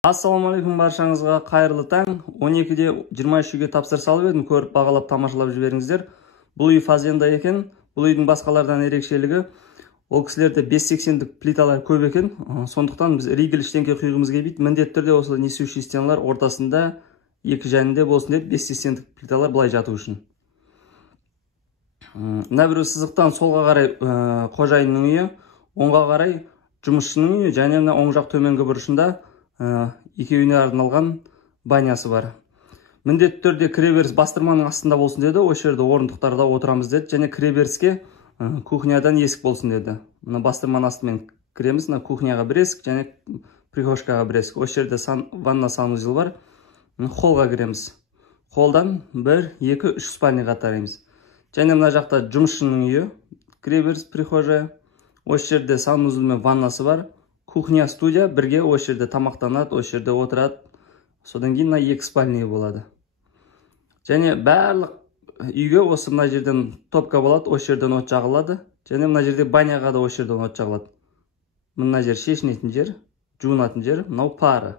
Ассалаумағалейкум, баршаңызға қайырлы таң. 12-де 23 үйге тапсырыс алып едім, көріп бағалап тамашалап жіберіңіздер. Бұл үй фазенда екен. Бұл үйдің басқалардан ерекшелігі, ол кісілерде 580-дік плиталар көп екен. Сондықтан біз ригель іштеңке құйғымыз келмейді. Міндетті түрде осы несущий стеналар ортасында екі жанында болсын деп 580-дік плиталар былай жату үшін. Мына біреу сызықтан солға қарай қожайынның үйі, оңға қарай жұмысшының үйі, және мына оң жақ төменгі бұрышында екеуіне арналған банясы бар. Міндетті түрде кіреберіс бастырманың астында болсын деді. Осы жерде орындықтарда отырамыз деді. Және кіреберіске кухнядан есік болсын деді. Мына бастырманың астымен кіреміз. Мына кухняға бір есік және прихожкаға бір есік. Осы жерде ванна санузел бар. Холға кіреміз. Холдан 1, 2, 3 спальныйға тараймыз. Және мына жақта жұмысшының үйі, кіреберіс, прихожая. Осы жерде санузел мен ваннасы бар. Кухня, студия бірге осы жерде тамақтанады, осы жерде отырады. Содан кейін мына 2 спальный болады. Және барлық үйге осы мына жерден топка болады, осы жерден от жағылады. Және мына жерде баняға да осы жерден от жағылады. Мына жер шешінетін жер, жуынатын жер, мынау пары.